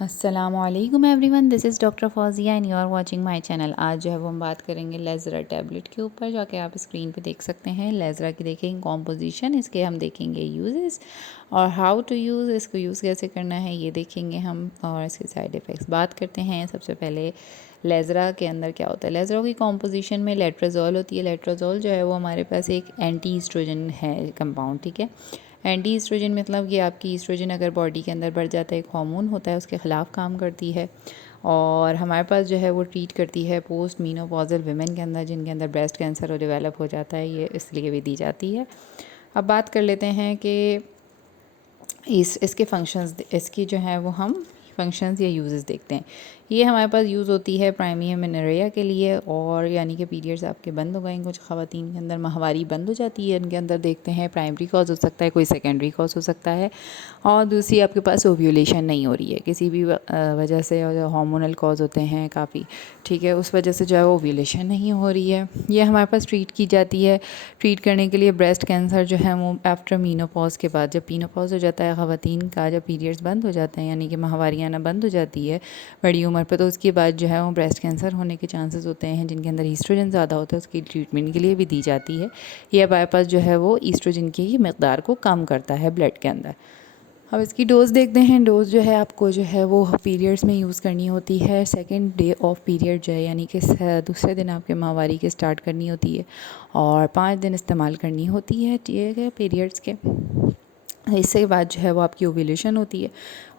अस्सलामुअलैकुम everyone, this is doctor Fauzia and you are watching my channel. आज जो है वो हम बात करेंगे लेज़रा टैबलेट के ऊपर, जाके आप स्क्रीन पे देख सकते हैं। लेज़रा की देखेंगे कॉम्पोजिशन, इसके हम देखेंगे यूजेस और हाउ टू यूज़, इसको यूज़ कैसे करना है ये देखेंगे हम, और इसके साइड इफ़ेक्ट्स बात करते हैं। सबसे पहले लेज़रा के अंदर क्या होता है। लेज़रा की कॉम्पोजिशन में लेट्राजोल होती है। लेट्राजोल जो है वो हमारे पास एक एंटी ईस्ट्रोजन है कंपाउंड, ठीक है। एंटी ईस्ट्रोजन मतलब कि आपकी ईस्ट्रोजन अगर बॉडी के अंदर बढ़ जाता है, एक हार्मोन होता है, उसके ख़िलाफ़ काम करती है और हमारे पास जो है वो ट्रीट करती है पोस्ट मीनोपॉजल विमेन के अंदर, जिनके अंदर ब्रेस्ट कैंसर और डेवलप हो जाता है, ये इसलिए भी दी जाती है। अब बात कर लेते हैं कि इसके फंक्शंस, इसकी जो है वो हम फंक्शंस या यूजेस देखते हैं। ये हमारे पास यूज़ होती है प्राइमरी amenorrhea के लिए, और यानी कि पीरियड्स आपके बंद हो गए, कुछ ख़वातीन के अंदर माहवारी बंद हो जाती है, इनके अंदर देखते हैं प्राइमरी कॉज हो सकता है, कोई सेकेंडरी कॉज हो सकता है, और दूसरी आपके पास ओव्यूलेशन नहीं हो रही है किसी भी वजह से, और हार्मोनल कॉज होते हैं काफ़ी, ठीक है, उस वजह से जो है ओव्यूलेशन नहीं हो रही है। ये हमारे पास ट्रीट की जाती है। ट्रीट करने के लिए ब्रेस्ट कैंसर जो है वो आफ्टर मीनोपॉज के बाद, जब मीनोपॉज हो जाता है ख़वातीन का, जब पीरियड्स बंद हो जाते हैं यानी कि माहवारी आना बंद हो जाती है बड़ी उम्र पर, तो उसके बाद जो है वो ब्रेस्ट कैंसर होने के चांसेस होते हैं। जिनके अंदर ईस्ट्रोजन ज़्यादा होता है उसकी ट्रीटमेंट के लिए भी दी जाती है। यह बाईपास जो है वो ईस्ट्रोजन की मकदार को कम करता है ब्लड के अंदर। अब इसकी डोज़ देखते हैं। डोज़ जो है आपको जो है वो पीरियड्स में यूज़ करनी होती है। सेकंड डे ऑफ पीरियड जो है यानी कि दूसरे दिन आपके माहवारी के स्टार्ट करनी होती है और 5 दिन इस्तेमाल करनी होती है, ठीक है, पीरियड्स के। इसके बाद जो है वो आपकी ओव्यूलेशन होती है।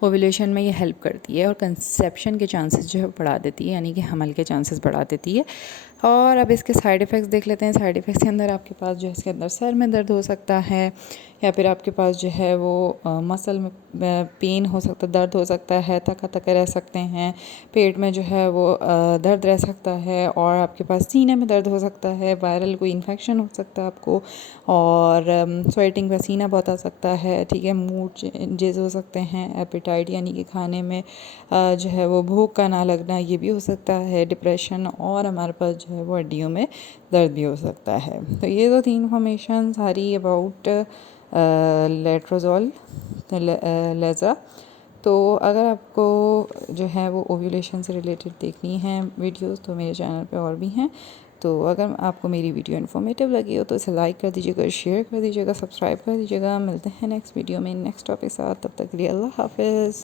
ओव्यूलेशन में ये हेल्प करती है और कंसेप्शन के चांसेस जो है बढ़ा देती है, यानी कि हमल के चांसेस बढ़ा देती है। और अब इसके साइड इफ़ेक्ट्स देख लेते हैं। साइड इफ़ेक्ट्स के अंदर आपके पास जो है इसके अंदर सर में दर्द हो सकता है, या फिर आपके पास जो है वो मसल में पेन हो सकता है, दर्द हो सकता है, थका थका रह सकते हैं, पेट में जो है वो दर्द रह सकता है, और आपके पास सीने में दर्द हो सकता है, वायरल कोई इन्फेक्शन हो सकता है आपको, और स्वेटिंग पसीना बहुत आ सकता है, ठीक है, मूड चेंजेस हो सकते हैं, एपेटाइट यानी कि खाने में जो है वो भूख का ना लगना, ये भी हो सकता है, डिप्रेशन, और हमारे पास जो है वो हड्डियों में दर्द भी हो सकता है। तो ये तो 3 इन्फॉर्मेशन सारी अबाउट लेट्राजोल लेज़रा। तो अगर आपको जो है वो ओव्यूलेशन से रिलेटेड देखनी है वीडियोस, तो मेरे चैनल पे और भी हैं। तो अगर आपको मेरी वीडियो इन्फॉर्मेटिव लगी हो तो इसे लाइक कर दीजिएगा, शेयर कर दीजिएगा, सब्सक्राइब कर दीजिएगा। मिलते हैं नेक्स्ट वीडियो में नेक्स्ट टॉपिक के साथ, तब तक के लिए अल्लाह हाफ़िज़।